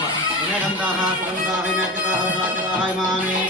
विनयगन्धाः सुगन्धाः विनयकृताः राजराः इमानि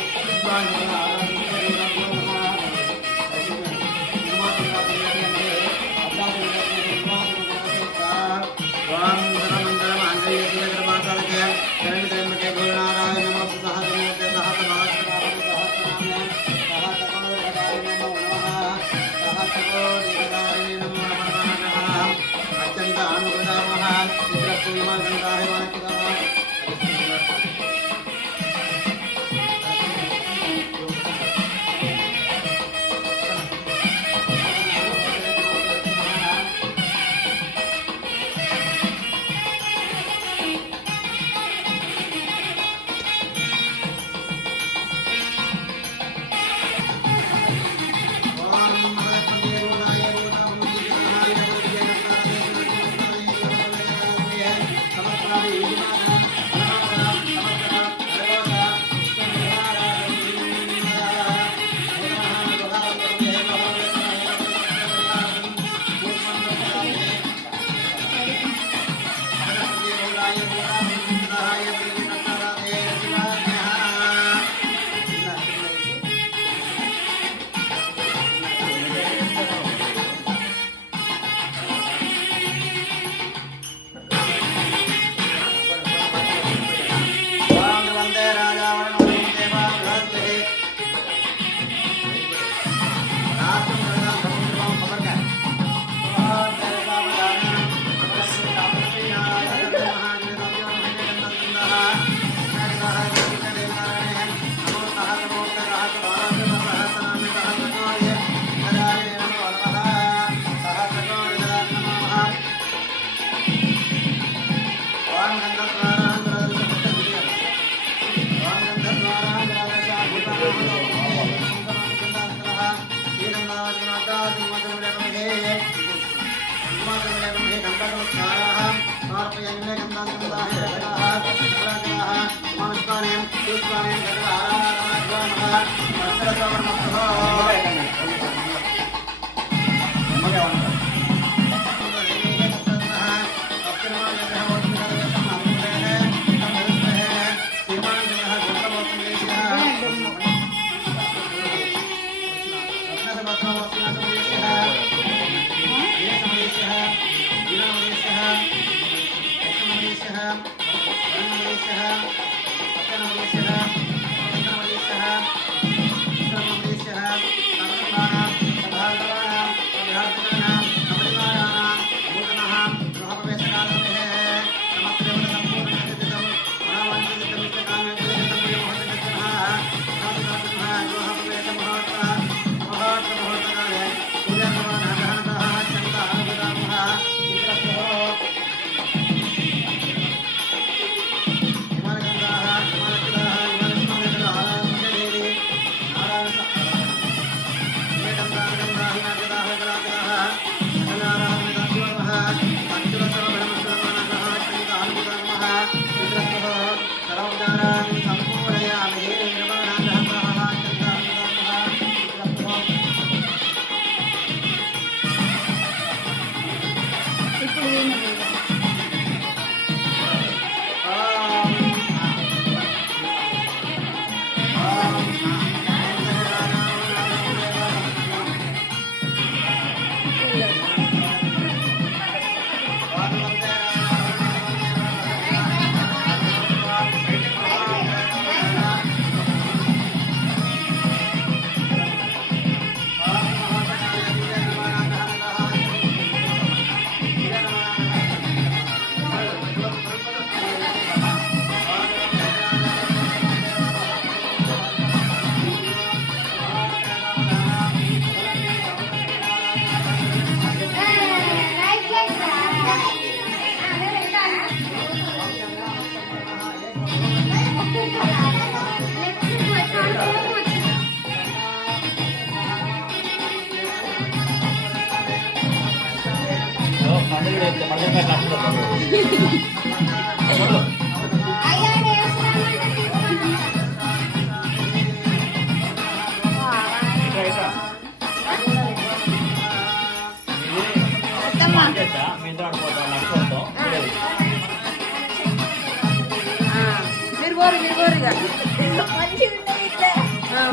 ఇక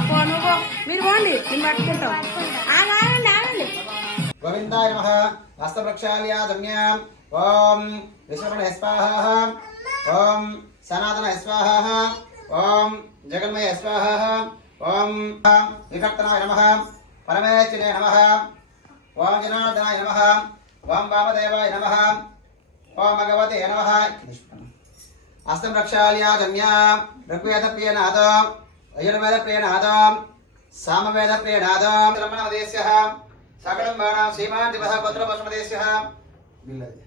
పో నువ్వు పో. మీరు పోండి మేము పట్టుకుంటాం ఆగండి ఆగండి గోవిందాయ నమః హస్త ప్రక్షాళ్య గమ్యాం ఓం విశ్వకర్ణ స్వాహ ఓం సనాతన స్వాహ ఓం జగన్మయ స్వాహ ఓం వికర్తనాయ నమః పరమేశ్వరే నమః ఓం జనార్దనాయ నమః ఓం వామదేవాయ నమః ఓం భగవతే నమః హస్తం ప్రక్షాళ్య గమ్యాం ఋగ్వేద ప్రియనాదం యజుర్వేద ప్రియనాదం సామవేద ప్రియనాదం బ్రహ్మణోదేశ్యః సకలం బాణం శ్రీమాన్ దివః గోత్రపశుమదేశ్యః బిల్లది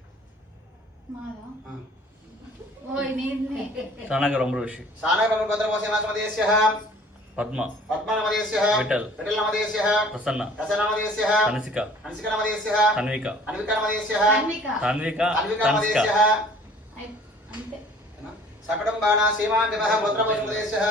సానగరం ఋషి సానగరం గోత్రపశుమదేశ్యః పద్మ పద్మనమదేశ్యః విఠల్ విఠలనమదేశ్యః ప్రసన్న ప్రసన్నమదేశ్యః కనిసిక హంసికనమదేశ్యః కన్విక అన్వికనమదేశ్యః తాన్విక కనిసిక అన్వికనమదేశ్యః సకలం బాణం శ్రీమాన్ దివః గోత్రపశుమదేశ్యః